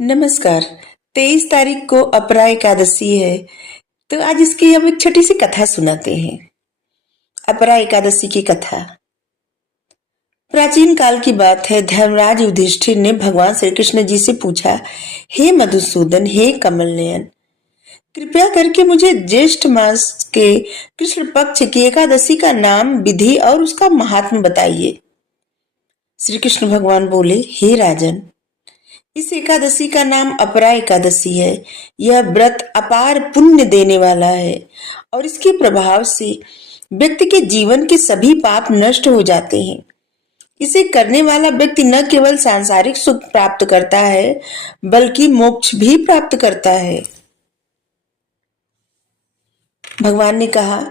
नमस्कार। 23 तारीख को अपरा एकादशी है। तो आज इसकी हम एक छोटी सी कथा सुनाते हैं। अपरा एकादशी की कथा प्राचीन काल की बात है। धर्मराज युधिष्ठिर ने भगवान श्री कृष्ण जी से पूछा, हे मधुसूदन, हे कमल नयन, कृपया करके मुझे ज्येष्ठ मास के कृष्ण पक्ष की एकादशी का नाम, विधि और उसका महात्म्य बताइए। श्री कृष्ण भगवान बोले, हे राजन, इस एकादशी का नाम अपरा एकादशी है। यह व्रत अपार पुण्य देने वाला है और इसके प्रभाव से व्यक्ति के जीवन के सभी पाप नष्ट हो जाते हैं। इसे करने वाला व्यक्ति न केवल सांसारिक सुख प्राप्त करता है बल्कि मोक्ष भी प्राप्त करता है। भगवान ने कहा,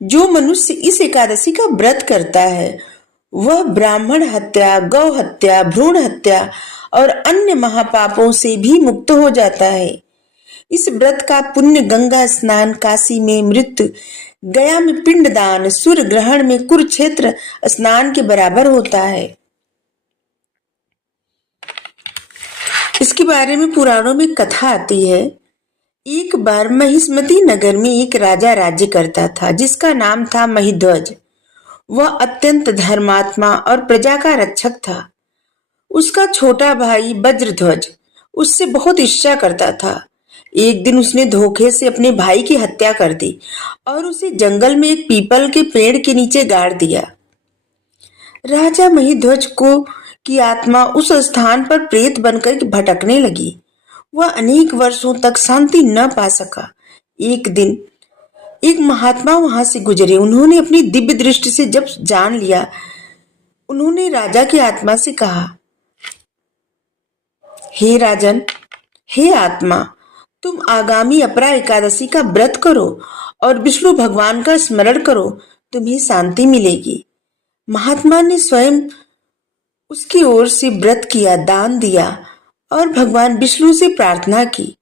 जो मनुष्य इस एकादशी का व्रत करता है वह ब्राह्मण हत्या, गौ हत्या, भ्रूण हत्या और अन्य महापापों से भी मुक्त हो जाता है। इस व्रत का पुण्य गंगा स्नान, काशी में मृत्यु, गया में पिंडदान, सूर्य ग्रहण में कुरुक्षेत्र स्नान के बराबर होता है। इसके बारे में पुराणों में कथा आती है। एक बार महिष्मती नगर में एक राजा राज्य करता था जिसका नाम था महिध्वज। वह अत्यंत धर्मात्मा और प्रजा का रक्षक था। उसका छोटा भाई वज्रध्वज उससे बहुत ईर्ष्या करता था। एक दिन उसने धोखे से अपने भाई की हत्या कर दी और उसे जंगल में एक पीपल के पेड़ के नीचे गाड़ दिया। राजा महिध्वज को की आत्मा उस स्थान पर प्रेत बनकर भटकने लगी। वह अनेक वर्षों तक शांति न पा सका। एक दिन एक महात्मा वहां से गुजरे। उन्होंने अपनी दिव्य दृष्टि से जब जान लिया, उन्होंने राजा की आत्मा से कहा, हे राजन, हे आत्मा, तुम आगामी अपरा एकादशी का व्रत करो और विष्णु भगवान का स्मरण करो, तुम्हें शांति मिलेगी। महात्मा ने स्वयं उसकी ओर से व्रत किया, दान दिया और भगवान विष्णु से प्रार्थना की।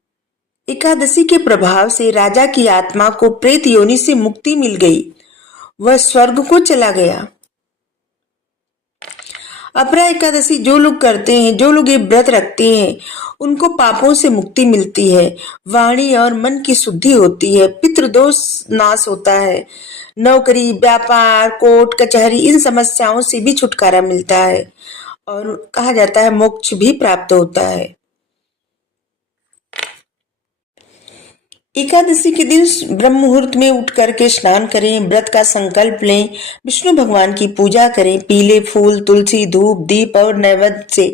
एकादशी के प्रभाव से राजा की आत्मा को प्रेत योनि से मुक्ति मिल गई। वह स्वर्ग को चला गया। अपरा एकादशी जो लोग करते हैं, जो लोग ये व्रत रखते हैं, उनको पापों से मुक्ति मिलती है, वाणी और मन की शुद्धि होती है, पितृदोष नाश होता है, नौकरी, व्यापार, कोर्ट कचहरी इन समस्याओं से भी छुटकारा मिलता है और कहा जाता है मोक्ष भी प्राप्त होता है। एकादशी के दिन ब्रह्म मुहूर्त में उठ करके स्नान करें, व्रत का संकल्प लें, विष्णु भगवान की पूजा करें, पीले फूल, तुलसी, धूप, दीप और नैवेद्य से